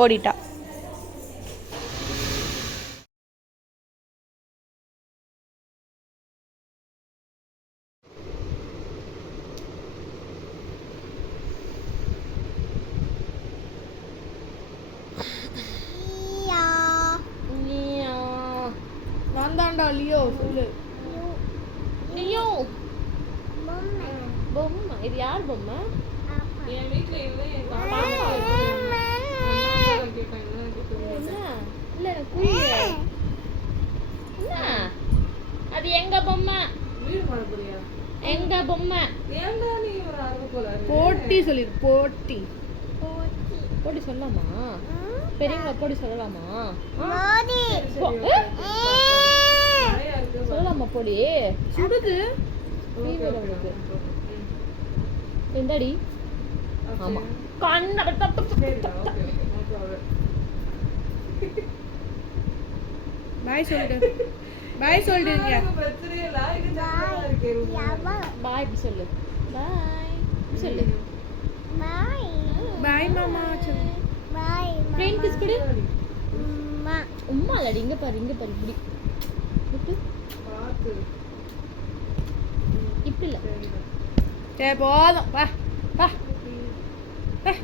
ஓடிட்டா. நான் தான்டா லியோ. சொல்லு லியோ. பொம்மை. இது யார் பொம்மை? என் வீட்டுல இல்லை. இல்ல குயில். என்ன அது? எங்க பொம்மை? வீடு மாட போறியா? எங்க பொம்மை? ஏன்டா நீ ஒரு அறுவை போல? போட்டி சொல்லிரு. போட்டி போட்டி சொல்லலாமா? பெரியவங்க போட்டி சொல்லலாமா? சொல்லலாமா போடி? சுடுது எந்தடி? ஆமா கண்ண பாய் சொல்லிடு. பாய் சொல்லிடுங்க. பிரச்சனை இல்ல. இது ஜாலியா இருக்கு. பாய் சொல்லு. பாய் சொல்லு. பாய் பாய் மாமா சொல்லு. பாய் ப்ளேன் கிஸ் கொடு. அம்மா அம்மா இல்லடி. இங்க பாரு இங்க பாரு. இப்படி இப்படி பாத்து இப்படி இல்ல. சே போதும். வா வா வா.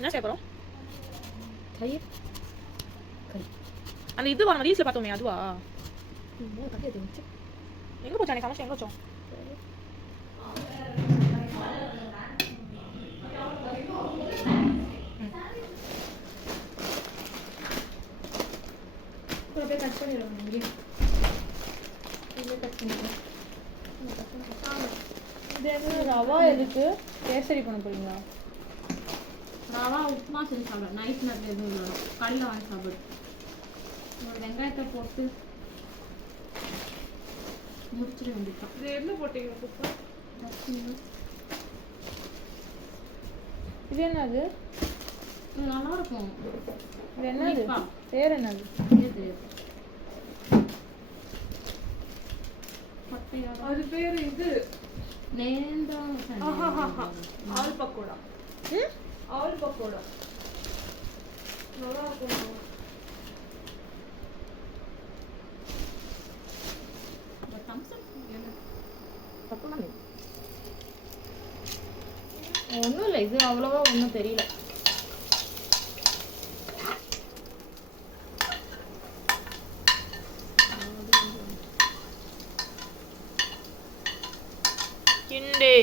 என்ன செய்ய போறோம்? தயிர் கறி. அந்த இது நம்ம ரீல்ஸ்ல பார்த்தோமே அதுவா? எங்க போச்சா? நீ சமைச்சு எங்க வச்சோம்? ரவா எதுக்கு? கேசரி பண்ண போறீங்களா? ரவா உப்புமா செஞ்சு சாப்பிடுவேன். நைட் நேரத்தில் எதுவும் இல்லை, கடையில் வாங்கி சாப்பிடு. ஒரு வெங்காயத்தை போட்டு முடிச்சிட வேண்டியதான். இது என்ன போட்டீங்க? குப்பை இது என்னது? இது நல்லா இருக்கும். இது என்னது? பேர் என்னது? அது பேரு இது ஆல் பக்கோடா. ஆல் பக்கோடா நல்லா இருக்கும். ஒன்றும் இல்லை, இது அவ்வளோவா ஒன்றும் தெரியல. கிண்டே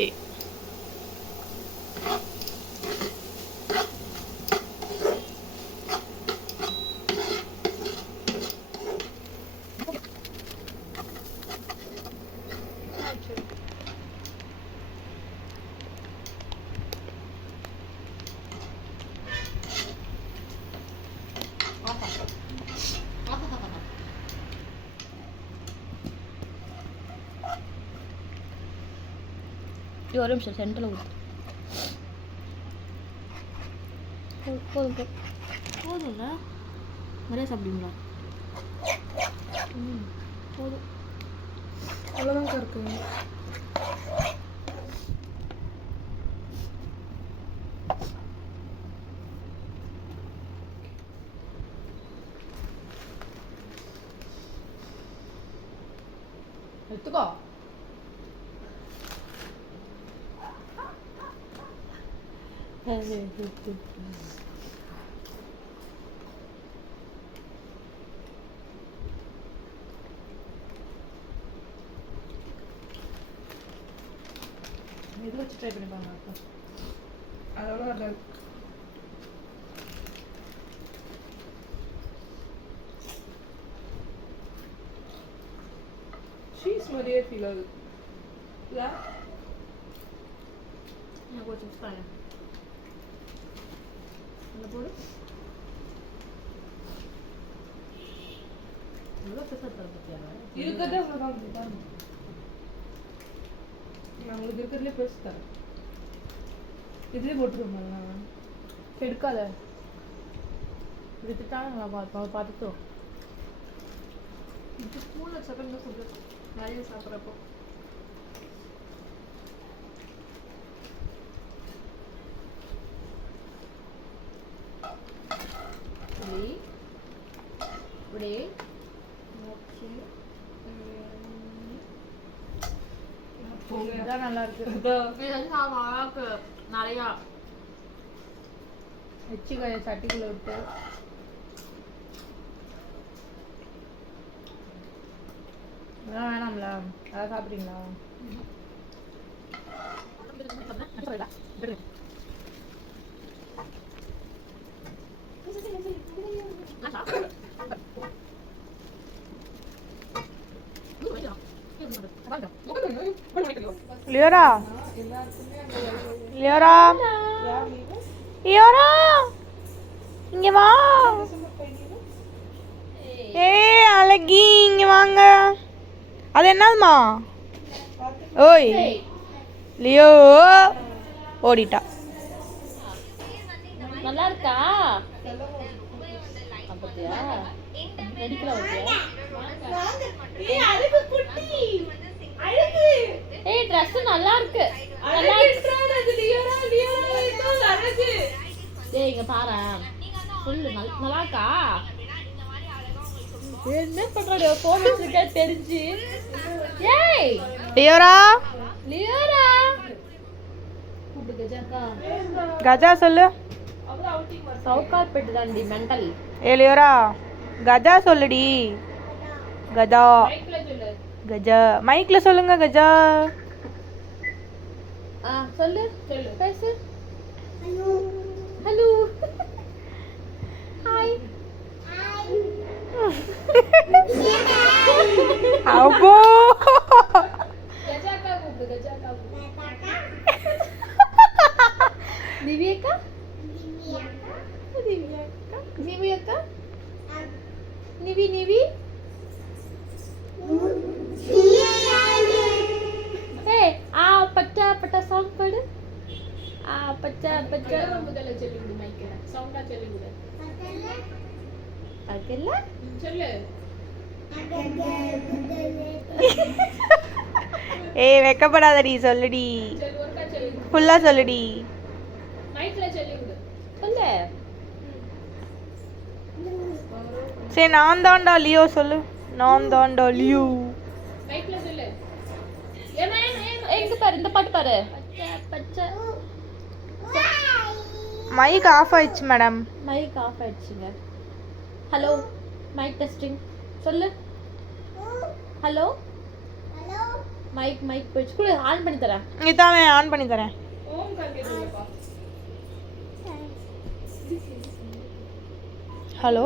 ஒரு நிமிஷம் சென்டரில் ஊற்று. போதும் போதும்ல. நிறைய சாப்பிடுங்களா? போதும். அவ்வளோதான் இருக்கு. எடுத்துக்கோ. இது வச்சு ட்ரை பண்ணி பாருங்க. அதோட சீஸ் மாதிரியே ஃபீல் ஆகுது. இல்லை எனக்கு ஒரு சிப்ஸ் பாருங்க. அந்த போடு எவ்வளோ பெருசாக தர பற்றியா? இருக்கிறதே அவ்வளோதான். நான் உங்களுக்கு இருக்கிறதுலே பெருசு தரேன். இதுலேயே போட்டுருவோம்ல எடுக்காத விட்டுட்டாலும் நல்லா பார்த்துட்டோம். இது ஸ்பூனில் சக்கரை சொல்லுது நிறைய சாப்பிட்றப்போ. இதான் நல்லா இருக்கு. நிறையா எச்சிக்காய சட்டிக்குள்ள விட்டு அதெல்லாம் வேணாம்ல, அதான் சாப்பிட்றீங்களா? லியோரா லியோரா லியோரா இங்க வா. ஏய் அழகி இங்க வாங்க. அது என்னதுமா? ஓய் லியோ ஓடிட்டா. நல்லா இருக்கா? அப்படியா? நடிக்கிறா ஏய் Dress நல்லா இருக்கு. டேய் இங்க பாரு. சொல்லு நல்லா இருக்கா? என்ன பண்றடா ஃபோன் வச்சிருக்க தெரிஞ்சு. ஏய் லியோரா லியோரா கூப்பிடு கஜாக்கா. கஜா சொல்லு. சவுகார்பேட் தான்டி மெண்டல். ஏ லியோரா கஜா சொல்லுடி. கஜா கஜா மைக்ல சொல்லுங்க கஜா. சொல்லு சொல்லு பேசு. ஹலோ ஹலோ ஹாய் அப்போ கஜாக்கா கூப்பிடு கஜாக்கா. திவ்யாக்கா திவ்யாக்கா திவ்யாக்கா நிவி நிவி. ஏய் பட்டா பட்டா சாங் பாடு. பச்சா பச்சா முதல்ல சொல்லி விடு மைக்கேல சவுண்டா சொல்லி விடு. அகல்ல சொல்லு. ஏய் வெக்கப்படாதடி சொல்லுடி. சொல்லு ஒருக்கா சொல்லு. ஃபுல்லா சொல்லுடி. மைக்ல சொல்லி விடு. சொல்லு. சரி நான் தான்டா லியோ சொல்லு. நான் தான்டா லியோ. மைக்ல சொல்லு. எங்க பாரு இந்த பாட்டு பாரு. பச்சை மைக் ஆஃப் ஆயிடுச்சு மேடம். மைக் ஆஃப் ஆயிடுச்சுங்க. ஹலோ மைக் டெஸ்டிங் சொல்லு. ஹலோ ஹலோ மைக் மைக் போயிடுச்சு. கூட ஆன் பண்ணி தரேன். இதான் ஆன் பண்ணி தரேன். ஹலோ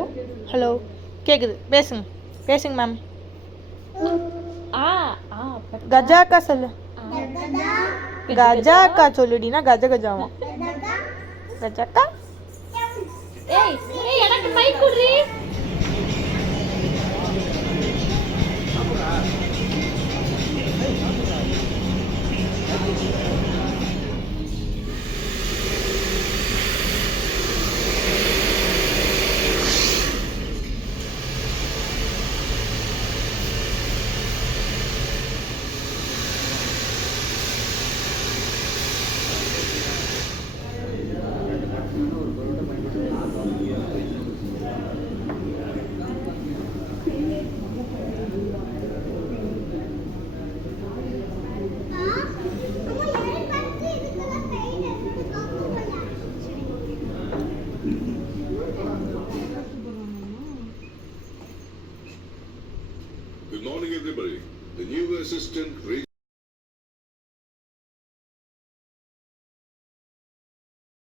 ஹலோ கேக்குது பேசுங்க பேசுங்க மேம். கஜாக்கா சொல்லு. கஜாக்கா சொல்லுடினா கஜ கஜாவா கஜாக்கா. ஏய் ஏய் எனக்கு mic குடுறீ. Good morning, everybody. The new assistant